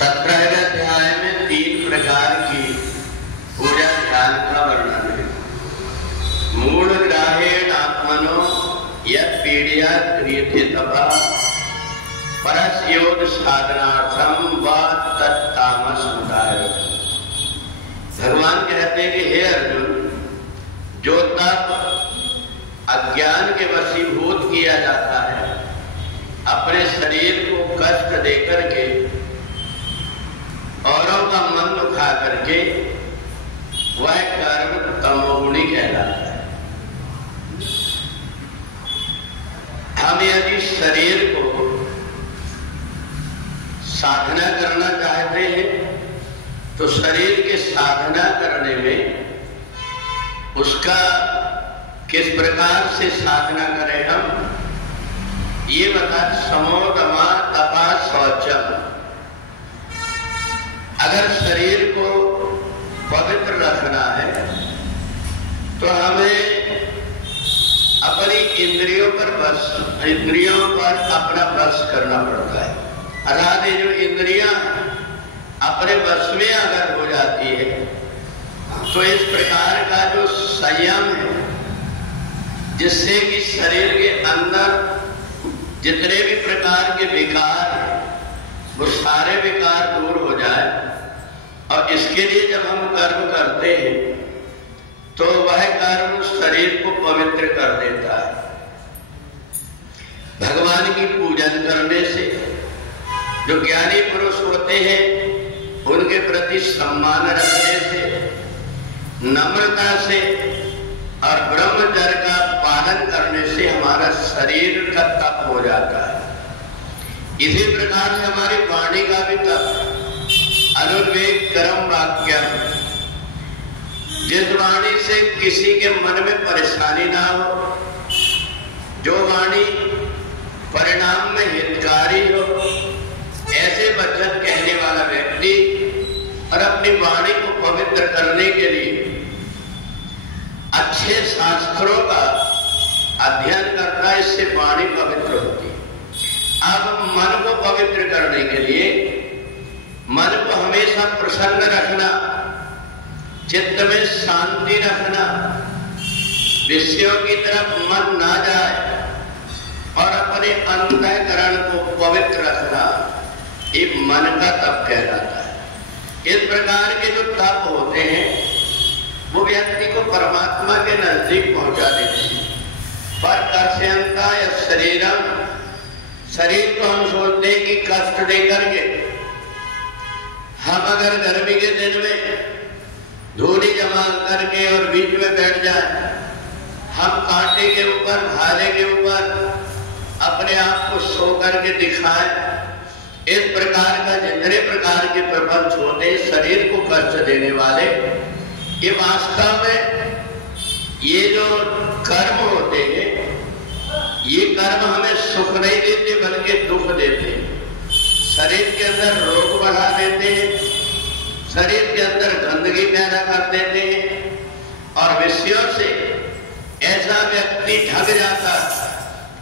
17वें अध्याय में 3 प्रकार की पूजा ध्यान का वर्णन है। मूल ग्राहेण आत्मनो यत् पीड़िया क्रियते तपा परस्योद साधनार्थम व तत्तामस उदाय। भगवान कहते हैं कि हे अर्जुन, जो तप अज्ञान के वशीभूत किया जाता है, अपने शरीर को कष्ट देकर के, औरों का मन दुखा करके, वह कर्म तमोगुणी कहलाता है। हम यदि शरीर को साधना करना चाहते हैं तो शरीर की साधना करने में उसका किस प्रकार से साधना करें हम, ये बता। समोदमा तपा शौचम। अगर शरीर को पवित्र रखना है तो हमें अपनी इंद्रियों पर अपना बस करना पड़ता है। अर्थात ये जो इंद्रियां अपने बस में अगर हो जाती है तो इस प्रकार का जो संयम है, जिससे कि शरीर के अंदर जितने भी प्रकार के विकार हैं वो सारे विकार दूर हो जाए। और इसके लिए जब हम कर्म करते हैं तो वह कर्म शरीर को पवित्र कर देता है। भगवान की पूजन करने से जो ज्ञानी पुरुष होते हैं उनके प्रति सम्मान रखने से, नम्रता से और ब्रह्मचर्य का पालन करने से हमारा शरीर का तप हो जाता है। इसी प्रकार से हमारी वाणी का भी तप, अनुर्वेग कर्म वाक्यम, जिस वाणी से किसी के मन में परेशानी ना हो, जो वाणी परिणाम में हितकारी हो, ऐसे वचन कहने वाला व्यक्ति और अपनी वाणी को पवित्र करने के लिए अच्छे शास्त्रों का अध्ययन करता है, इससे वाणी पवित्र होती है। अब मन को पवित्र करने के लिए मन को हमेशा प्रसन्न रखना, चित्त में शांति रखना, विषयों की तरफ मन ना जाए और अपने अंतःकरण को पवित्र रखना, ये मन का तप कहलाता है। इस प्रकार के जो तप होते हैं वो व्यक्ति को परमात्मा के नजदीक पहुंचा देते हैं। पर कर्षयंता या शरीर को हम सोचते हैं कि कष्ट दे करके हम अगर गर्मी के दिन में धूली जमा करके और बीच में बैठ जाए, हम कांटे के ऊपर, भाले के ऊपर अपने आप को सो करके दिखाएं, इस प्रकार का जितने प्रकार के प्रपंच होते हैं शरीर को कष्ट देने वाले, ये वास्तव में ये जो कर्म होते हैं, ये कर्म हमें सुख नहीं देते बल्कि दुख देते हैं। शरीर के अंदर रोग बढ़ा देते हैं, शरीर के अंदर गंदगी पैदा कर देते हैं और विषयों से ऐसा व्यक्ति ढक जाता,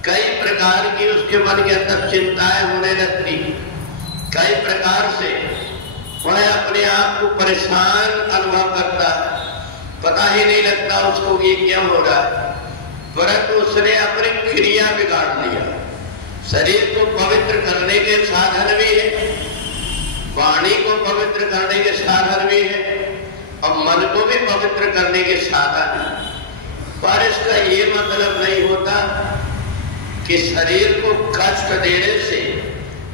कई प्रकार की उसके मन के अंदर चिंताएं होने लगती, कई प्रकार से वह अपने आप को परेशान अनुभव करता, पता ही नहीं लगता उसको ये क्या हो रहा है, परंतु उसने अपनी क्रिया बिगाड़ लिया। शरीर को पवित्र करने के साधन भी है, वाणी को पवित्र करने के साधन भी है और मन को भी पवित्र करने के साधन है। पर इसका ये मतलब नहीं होता कि शरीर को कष्ट देने से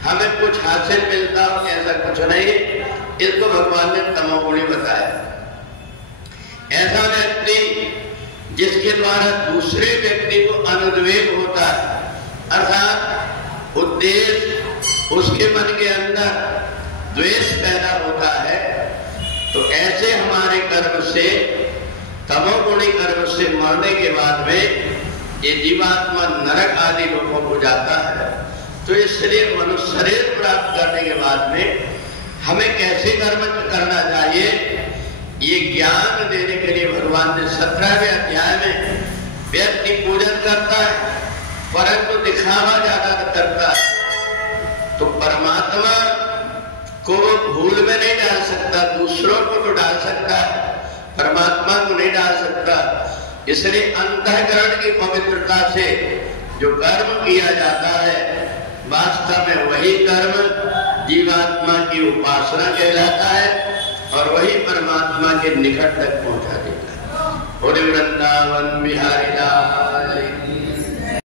हमें कुछ हासिल मिलता हो, ऐसा कुछ नहीं। इसको भगवान ने तमोगुणी बताया। ऐसा व्यक्ति जिसके द्वारा दूसरे व्यक्ति को अनुद्वेग होता है, अर्थात उद्देश्य उसके मन के अंदर द्वेष पैदा होता है, तो ऐसे हमारे कर्म से, तमोगुणी कर्म से मरने के बाद में ये जीवात्मा नरक आदि लोगों को जाता है। तो इसलिए मनुष्य शरीर प्राप्त करने के बाद में हमें कैसे कर्म करना चाहिए, ये ज्ञान देने के लिए भगवान ने 17वें अध्याय में व्यक्ति पूजन करता है परंतु दिखावा ज्यादा करता है। तो परमात्मा को वो भूल में नहीं डाल सकता, दूसरों को तो डाल सकता है, परमात्मा को नहीं डाल सकता। इसलिए अंतःकरण की पवित्रता से जो कर्म किया जाता है वास्तव में वही कर्म जीवात्मा की उपासना कहलाता है और वही परमात्मा के निकट तक पहुंचा देता है। और वृंदावन बिहारी लाल